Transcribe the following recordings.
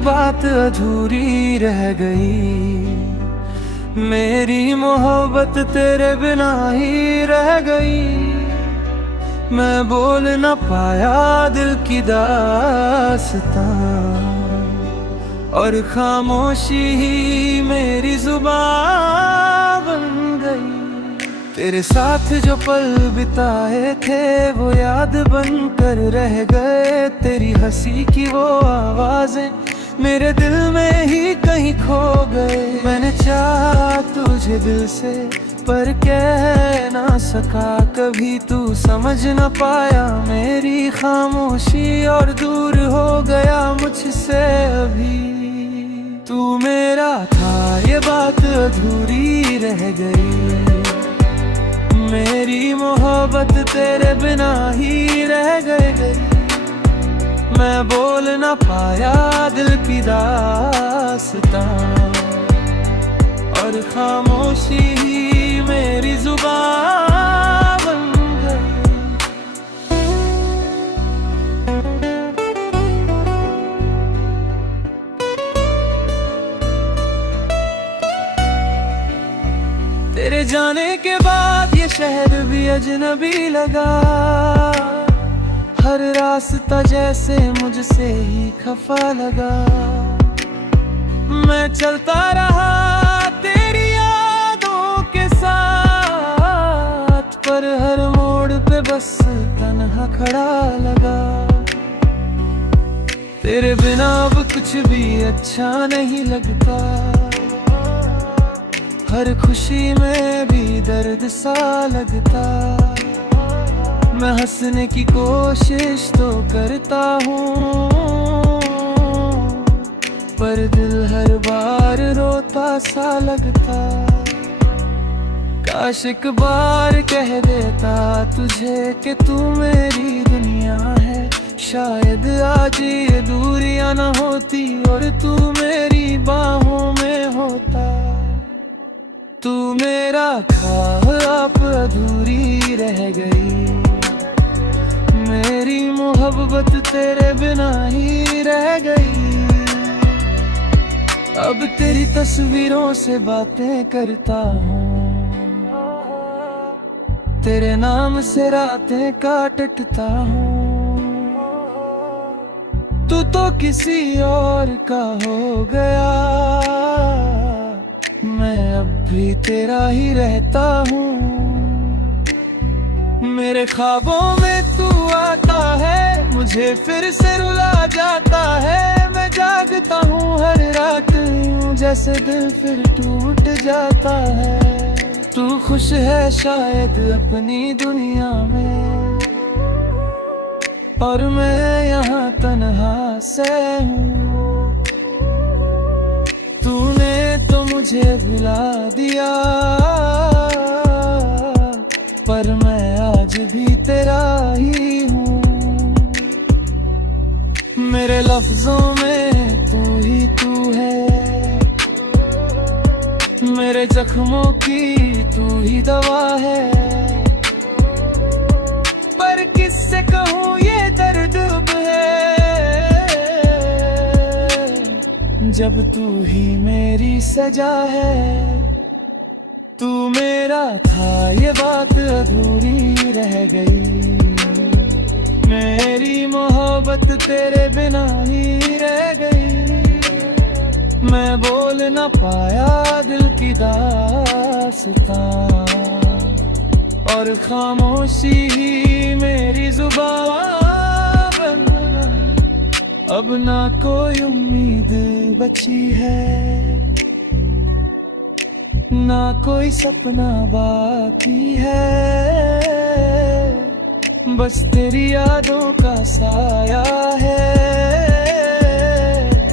बात अधूरी रह गई। मेरी मोहब्बत तेरे बिना ही रह गई। मैं बोल न पाया दिल की दास्तां, और खामोशी ही मेरी जुबान बन गई। तेरे साथ जो पल बिताए थे वो याद बनकर रह गए। तेरी हंसी की वो आवाजें मेरे दिल में ही कहीं खो गए। मैंने चाहा तुझे दिल से पर कह ना सका कभी, तू समझ न पाया मेरी खामोशी और दूर हो गया मुझसे अभी। तू मेरा था ये बात अधूरी रह गई। मेरी मोहब्बत तेरे बिना ही रह गई। मैं बोल न पाया दिल की दास्तां, और खामोशी ही मेरी जुबान बन गई। तेरे जाने के बाद ये शहर भी अजनबी लगा। हर रास्ता जैसे मुझसे ही खफा लगा। मैं चलता रहा तेरी यादों के साथ, पर हर मोड़ पे बस तन्हा खड़ा लगा। तेरे बिना अब कुछ भी अच्छा नहीं लगता। हर खुशी में भी दर्द सा लगता। मैं हंसने की कोशिश तो करता हूँ, पर दिल हर बार रोता सा लगता। काश एक बार कह देता तुझे कि तू मेरी दुनिया है। शायद आज ये दूरियां न होती और तू मेरी बाहों में होता। तू मेरा ख्वाब अधूरी रह गई। मेरी मोहब्बत तेरे बिना ही रह गई। अब तेरी तस्वीरों से बातें करता हूँ, तेरे नाम से रातें काटता हूँ। तू तो किसी और का हो गया, मैं अब भी तेरा ही रहता हूँ। मेरे ख्वाबों में तू आता है, मुझे फिर से रुला जाता है। मैं जागता हूँ हर रात यूं जैसे दिल फिर टूट जाता है। तू खुश है शायद अपनी दुनिया में, और मैं यहाँ तन्हा से हूँ। तूने तो मुझे भुला दिया, पर मैं आज भी तेरा ही हूँ। मेरे लफ्जों में तू ही तू है, मेरे जख्मों की तू ही दवा है। पर किससे कहूँ ये दर्द अब है, जब तू ही मेरी सजा है। तू मेरा था ये बात अधूरी रह गई। मेरी मोहब्बत तेरे बिना ही रह गई। मैं बोल न पाया दिल की दास्तां, और खामोशी ही मेरी जुबान बन गई। अब ना कोई उम्मीद बची है, ना कोई सपना बाकी है। बस तेरी यादों का साया है,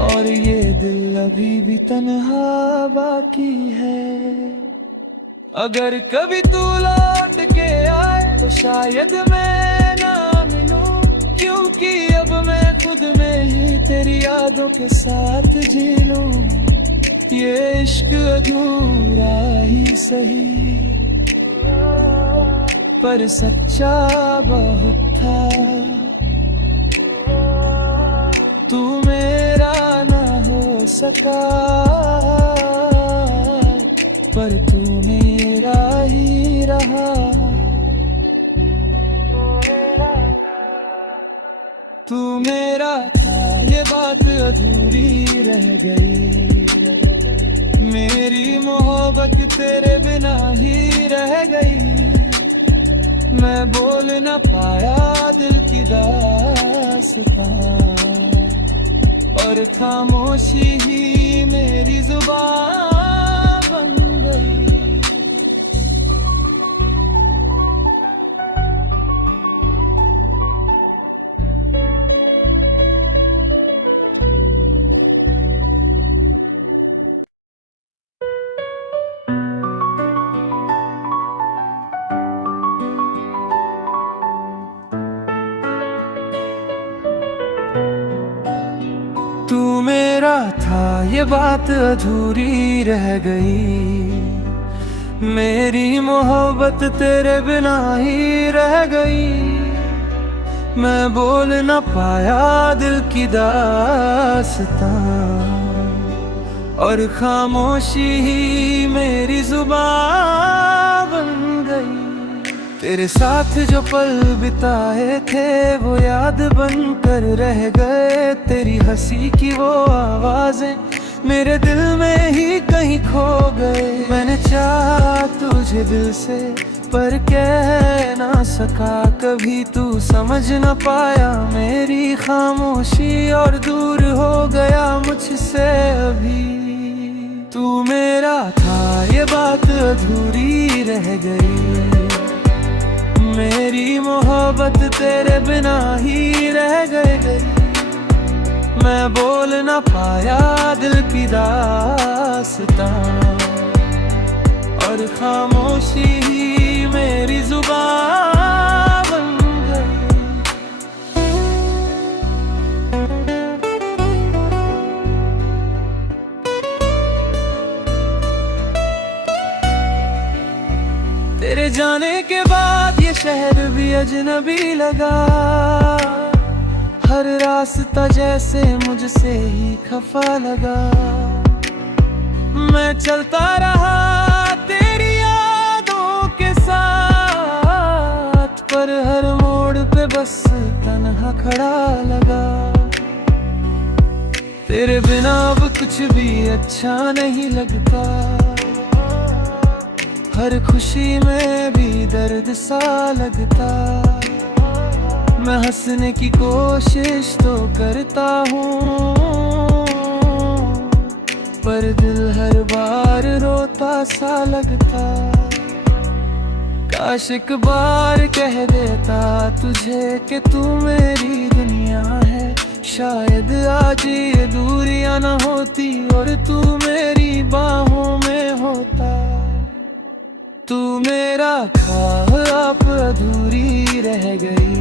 और ये दिल अभी भी तन्हा बाकी है। अगर कभी तू लौट के आए तो शायद मैं ना मिलूं, क्योंकि अब मैं खुद में ही तेरी यादों के साथ जी लूं। ये इश्क अधूरा ही सही, पर सच्चा बहुत था। तू मेरा ना सका, पर तू मेरा ही रहा। तू मेरा था ये बात अधूरी रह गई, मेरी मोहब्बत तेरे बिना ही रह गई। मैं बोल न पाया दिल की दास्तां, और खामोशी ही मेरी जुबान बन गई। तू मेरा था ये बात अधूरी रह गई, मेरी मोहब्बत तेरे बिना ही रह गई। मैं बोल न पाया दिल की दास्तां, और खामोशी ही मेरी जुबान बन गई। तेरे साथ जो पल बिताए थे वो याद बनकर रह गए, तेरी हंसी की वो आवाजें मेरे दिल में ही कहीं खो गए। मैंने चाहा तुझे दिल से पर कह ना सका कभी, तू समझ न पाया मेरी खामोशी और दूर हो गया मुझसे अभी। तू मेरा था ये बात अधूरी रह गई, मेरी मोहब्बत तेरे बिना ही रह गई। मैं बोल न पाया दिल की दास्तां, और खामोशी ही मेरी जुबान बन गई। तेरे जाने के बाद ये शहर भी अजनबी लगा, हर रास्ता जैसे मुझसे ही खफा लगा। मैं चलता रहा तेरी यादों के साथ, पर हर मोड़ पे बस तन्हा खड़ा लगा। तेरे बिना अब कुछ भी अच्छा नहीं लगता, हर खुशी में भी दर्द सा लगता। मैं हंसने की कोशिश तो करता हूँ, पर दिल हर बार रोता सा लगता। काश एक बार कह देता तुझे कि तू मेरी दुनिया है, शायद आज ये दूरियां न होती और तू मेरी बाहों में होता। तू मेरा ख्वाब अधूरी रह गई,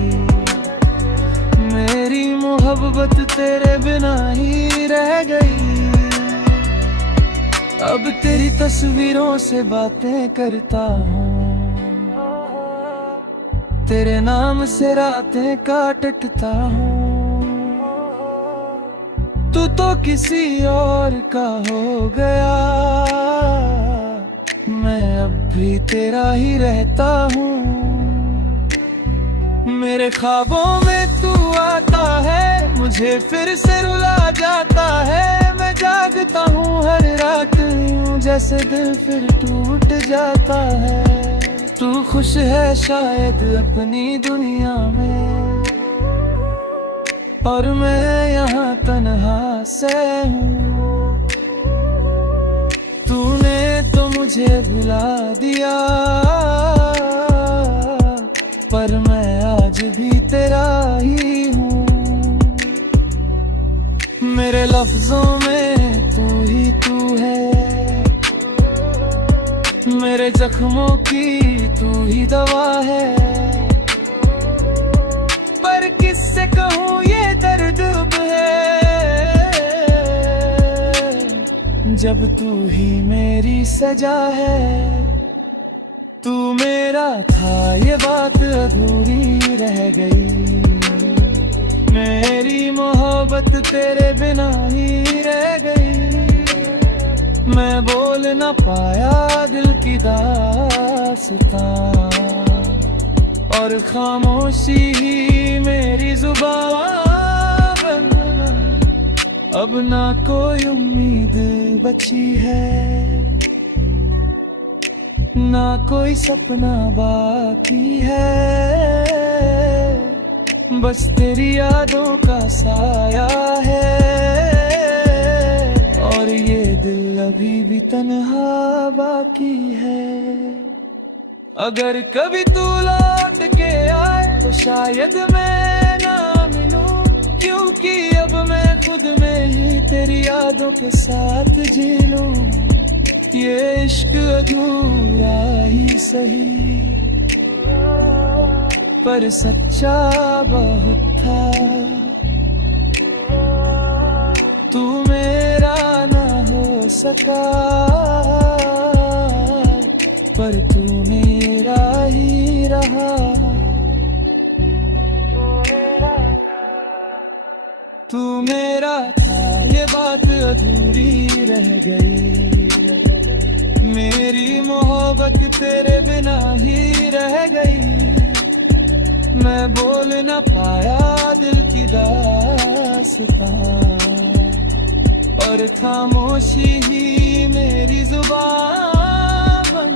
मेरी मोहब्बत तेरे बिना ही रह गई। अब तेरी तस्वीरों से बातें करता हूँ, तेरे नाम से रातें काटता हूँ। तू तो किसी और का हो गया, मैं अब भी तेरा ही रहता हूँ। मेरे ख्वाबों में तू आता है, मुझे फिर से रुला जाता है। मैं जागता हूँ हर रात यूं जैसे दिल फिर टूट जाता है। तू खुश है शायद अपनी दुनिया में, और मैं यहाँ तन्हा से हूँ। तूने तो मुझे भुला दिया, पर मैं आज भी तेरा ही हूँ। मेरे लफ्जों में तू ही तू है, मेरे जख्मों की तू ही दवा है। पर किससे कहूँ ये दर्द अब है, जब तू ही मेरी सजा है। तू मेरा था ये बात अधूरी रह गई, मेरी मोहब्बत तेरे बिना ही रह गई। न पाया दिल की दास्तां, और खामोशी ही मेरी जुबान बन गई। अब ना कोई उम्मीद बची है, ना कोई सपना बाकी है, बस तेरी यादों का साया है, और ये दिल अभी भी तन्हा बाकी है। अगर कभी तू लौट के आए तो शायद मैं ना मिलूं, क्योंकि अब मैं खुद में ही तेरी यादों के साथ जी लूं। ये इश्क अधूरा ही सही, पर सच्चा बहुत था। तू मेरा ना हो सका, पर तू मेरा ही रहा। तू मेरा था, ये बात अधूरी रह गई। मेरी मोहब्बत तेरे बिना ही रह गई। मैं बोल न पाया दिल की दास्तां, और खामोशी ही मेरी जुबान बन